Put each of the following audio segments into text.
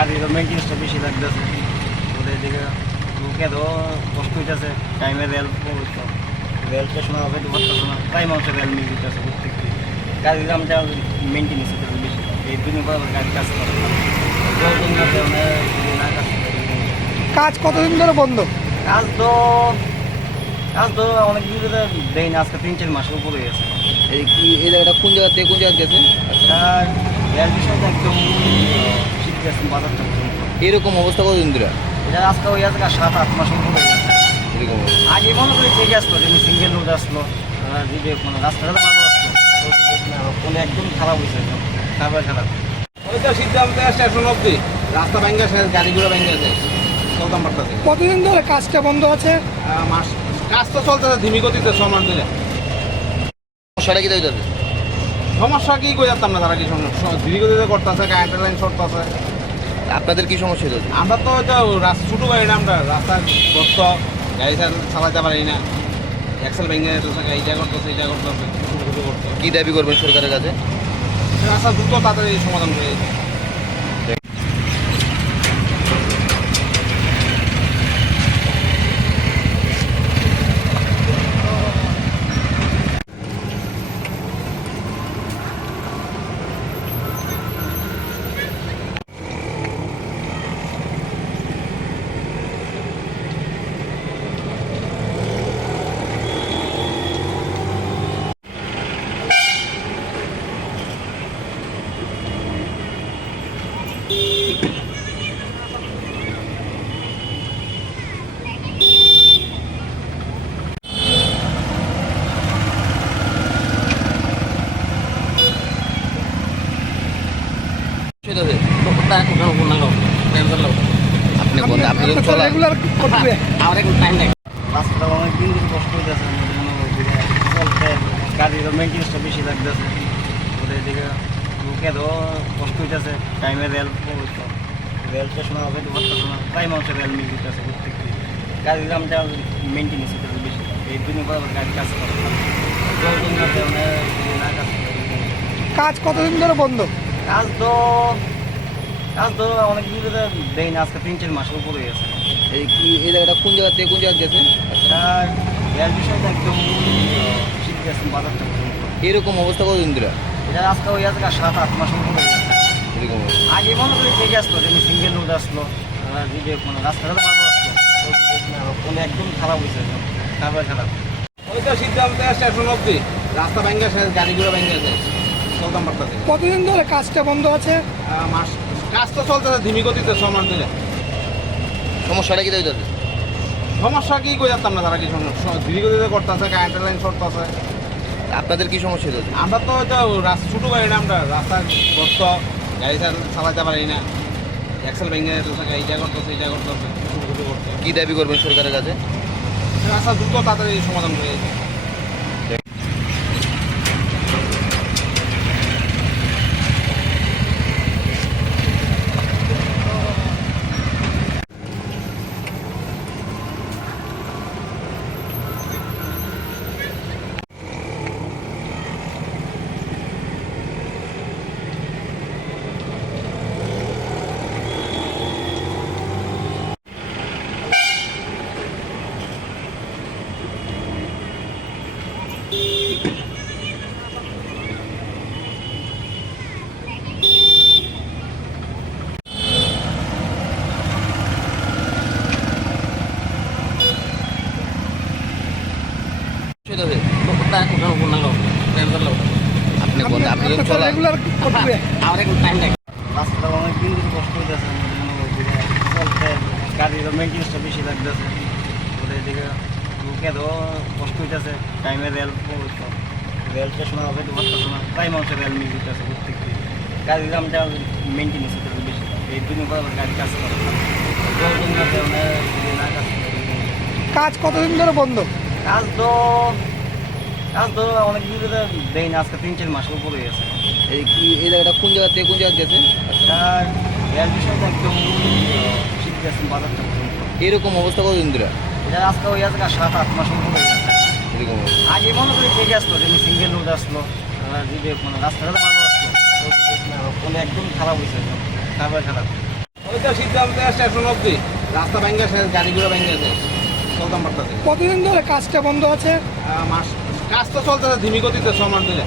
গাড়ির মেনটেন্সটা বেশি লাগতেছে ওদের এদিকে লোকেরও কষ্ট হইতেছে টাইমে রেল পড়তো রেল স্টেশন হবে পারতেছে না প্রায় মানুষের রেল মিল দিতেছে প্রত্যেকটি গাড়ির দামটা মেনটেন্স বেশি এই দুদিন পর গাড়ি কাজ করে কাজ কতদিন ধরে বন্ধ? কাজ তো অনেক দিন ধরে দেয় না, আজকে 3-4 মাসের উপরে গেছে। এই কি এই জায়গাটা কোন জায়গা থেকে কোন জায়গা গেছে? আর রেল বিষয়টা একদম ঠিক গেছে বাজারটা এরকম অবস্থা কতদিন ধরে? এটা আজকে ওই আজকে 7-8 মাসের উপরে গেছে। এরকম আগে মনে করি ঠিক আসলো, যেমনি সিঙ্গেল রোড আসলো, যে কোনো রাস্তাটা ভালো আসলো, কোনো একদম খারাপ হয়েছে, খারাপ। ওই তো সিদ্ধান্ত স্টেশন অব্দি রাস্তা ভেঙে গাড়িগুলো ভেঙে যায়, চলতাম পারতেছে। কতদিন ধরে কাজটা বন্ধ আছে? মাস কাজ তো চলতেছে ধিমি গতিতে সমান দিলে। সমস্যাটা কি তাই? সমস্যা কি করে যাতাম না, তারা কি ধীরে গতিতে করতেছে, কারেন্টের লাইন শর্ট আছে। আপনাদের কি সমস্যা হতো? আমরা তো ছোটো গাড়ি না, আমরা রাস্তা গর্ত গাড়ি চালাতে পারি না, এক্সেল ভেঙে যেতেছে, এইটা করতেছে ছোটো করতে। কি দাবি করবেন সরকারের কাছে? রাস্তা দ্রুত তাড়াতাড়ি সমাধান করে যেতে। আপনি যখন চলা রেগুলার করবে? রাস্তাটা অনেক দিন ধরে কষ্ট হইতেছে, চলতে গাড়ির মেনটেন্সটা বেশি লাগতেছে ওদের এদিকে লোকেরও কষ্ট হইতেছে টাইমে রেল পড়তো রেল স্টেশন হবে পারতেছে না প্রায় মানুষের রেল মিল দিতেছে প্রত্যেকটি গাড়ির দামটা মেনটেন্স বেশি এই দুদিন পর গাড়ি কাজ করে কাজ কতদিন ধরে বন্ধ? কাজ তো অনেক দিন ধরে দেয় না, আজকে 3-4 মাসের উপরে গেছে। এই কি এই জায়গাটা কোন জায়গা থেকে কোন জায়গা গেছে? আর রেল বিষয়টা একদম ঠিক গেছে বাজারটা এরকম অবস্থা কতদিন ধরে? এটা আজকে ওই আজকে 7-8 মাসের উপরে গেছে। এরকম আগে মনে করি ঠিক আসলো, যেমনি সিঙ্গেল রোড আসলো, যে কোনো রাস্তাটা ভালো আসলো, কোনো একদম খারাপ হয়েছে, খারাপ। ওই তো সিদ্ধান্ত স্টেশন অব্দি রাস্তা ভেঙে গাড়িগুলো ভেঙে যায়, চলতাম পারতেছে। কতদিন ধরে কাজটা বন্ধ আছে? মাস কাজ তো চলতেছে ধিমি গতিতে সমান দিলে। সমস্যাটা কি তাই? সমস্যা কি করে যাতাম না, তারা কি ধীরে গতিতে করতেছে, কারেন্টের লাইন শর্ট আছে। আপনাদের কি সমস্যা হতো? আমরা তো ছোটো গাড়ি না, আমরা রাস্তা গর্ত গাড়ি চালাতে পারি না, এক্সেল ভেঙে যেতেছে, এইটা করতেছে ছোটো করতে। কি দাবি করবেন সরকারের কাছে? রাস্তা দ্রুত তাড়াতাড়ি সমাধান করে যেতে। আপনি যখন চলা রেগুলার করবে? রাস্তাটা অনেক দিন ধরে কষ্ট হইতেছে, চলতে গাড়ির মেনটেন্সটা বেশি লাগতেছে ওদের এদিকে লোকেরও কষ্ট হইতেছে টাইমে রেল পড়তো রেল স্টেশন হবে পারতেছে না প্রায় মানুষের রেল মিল দিতেছে প্রত্যেকটি গাড়ির দামটা মেনটেন্স বেশি এই দুদিন পর গাড়ি কাজ করে কাজ কতদিন ধরে বন্ধ? কাজ তো অনেক দিন ধরে দেয় না, আজকে 3-4 মাসের উপরে গেছে। এই কি এই জায়গাটা কোন জায়গা থেকে কোন জায়গা গেছে? আর রেল বিষয়টা একদম ঠিক গেছে বাজারটা এরকম অবস্থা কতদিন ধরে? এটা আজকে ওই আজকে 7-8 মাসের উপরে গেছে। এরকম আগে মনে করি ঠিক আসলো, যেমনি সিঙ্গেল রোড আসলো, যে কোনো রাস্তাটা ভালো আসলো, কোনো একদম খারাপ হয়েছে, খারাপ। ওইটা সিদ্ধান্ত স্টেশন অব্দি রাস্তা ভেঙে শেষ, গাড়িগুলো ভেঙে শেষ, চলতাম পারতেছে কতদিন ধরে কাজটা বন্ধ আছে? মাস কাজ তো চলতেছে ধিমি গতিতে সমান দিলে।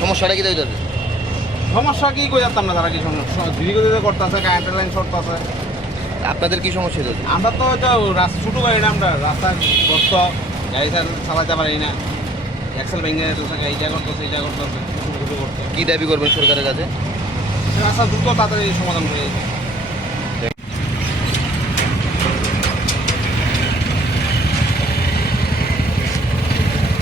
সমস্যাটা কি হইতেছে? সমস্যা কি কই যাতাম না, তারা কি সমস্যা ধীরে গতিতে করতেছে, কারেন্টের লাইন শর্ট আছে। আপনাদের কি সমস্যা হইতেছে? আমরা তো এটা রাস্তা ছোটো গাড়ি না, আমরা রাস্তা গর্ত, গাড়ি চালাতে পারি না, এক্সেল ভেঙে যেতেছে, এইটা করতেছে এইটা করতেছে, ছোটো ছোটো করতে। কি দাবি করবেন সরকারের কাছে? রাস্তা দ্রুত তাড়াতাড়ি সমাধান হয়ে যায়।